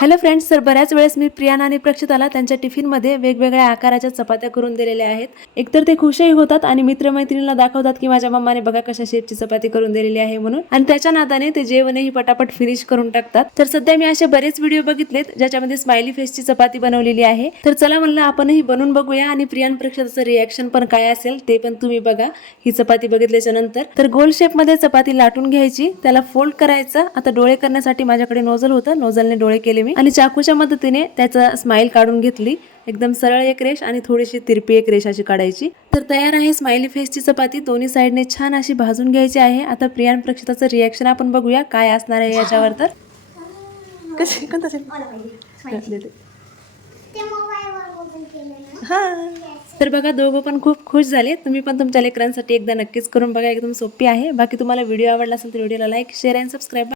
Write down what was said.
Hello friends, तर बऱ्याच वेळेस मी प्रियाना आणि प्रक्षिताला त्यांच्या टिफिनमध्ये वेगवेगळ्या आकाराच्या चपात्या करून दिलेल्या आहेत. एकतर ते खुशही होतात आणि मित्रमैत्रिणींना दाखवतात की माझ्या मम्माने बघा कशा शेपची चपाती करून दिलेली आहे म्हणून, आणि त्याच्या नादाने ते जेवणही पटापट फिनिश करून टाकतात. तर सध्या मी असे बरेच व्हिडिओ बघितलेत ज्याच्यामध्ये स्माइली फेसची चपाती बनवलेली आहे. तर चला म्हणलं आपणही बनवून बघूया आणि प्रियान प्रक्षिताचं रिॲक्शन पण काय असेल ते पण तुम्ही बघा ही चपाती बघितल्याच्या नंतर. तर गोल शेप मध्ये चपाती लाटून घ्यायची, त्याला फोल्ड करायचं. आता डोळे करण्यासाठी माझ्याकडे नोझल होतं, नोझलने डोळे केले मी आणि चाकूच्या मदतीने त्याचा स्माइल काढून घेतली. एकदम सरळ एक रेष आणि थोडीशी तिरपी एक रेष अशी काढायची. तर तयार आहे स्माइली फेसची चपाती. दोन्ही साइडने छान अशी भाजून घ्यायची आहे. आता प्रियान प्रक्षिताचं रिॲक्शन आपण बघूया काय असणार आहे याच्यावर. तर कशी तर बघा दोघं पण खूप खुश झाले. तुम्ही पण तुमच्या लेकरांसाठी एकदा नक्कीच करून बघा, एकदम सोपी आहे. बाकी तुम्हाला व्हिडिओ आवडला असेल तर व्हिडिओला लाईक, शेअर आणि सबस्क्राईब.